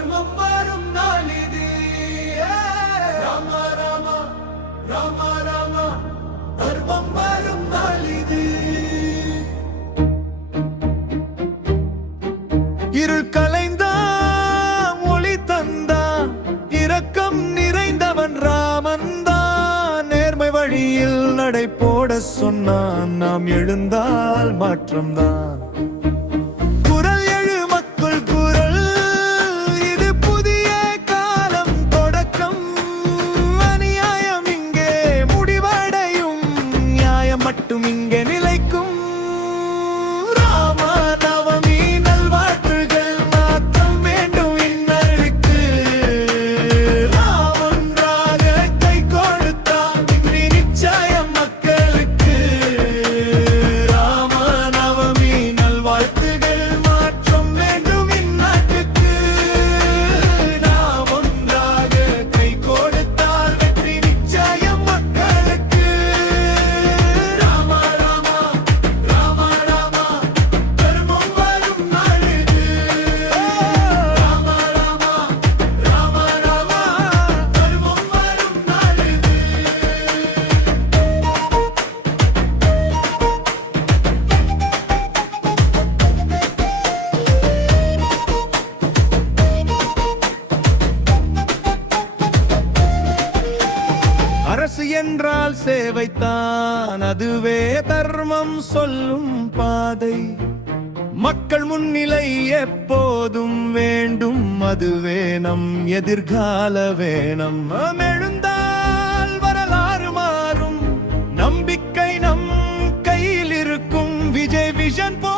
தர்மம் வரும் நாளிது. ராம ராம ராம ராம தர்மம் வரும் நாளிது. இருள் கலைந்தான் ஒளி தந்தான் இரக்கம் நிறைந்தவன் ராமன்தான். நேர்மை வழியில் நடை போட சொன்னான், நாம் எழுந்தால் மாற்றம்தான். குரல் எழு மக்கள் குரல், இது புதிய காலம் தொடக்கம். அநியாயம் இங்கே முடிவடையும், நியாயம் மட்டும் இங்கே நிலைக்கும். அரசு என்றால் சேவைத்தான், அதுவே தர்மம் சொல்லும் பாதை. மக்கள் முன்னிலை எப்போதும் வேண்டும், அதுவே நம் எதிர்கால வேணும். எழுந்தால் வரலாறு மாறும், நம்பிக்கை நம் கையில் இருக்கும். விஜய் விஷன் போ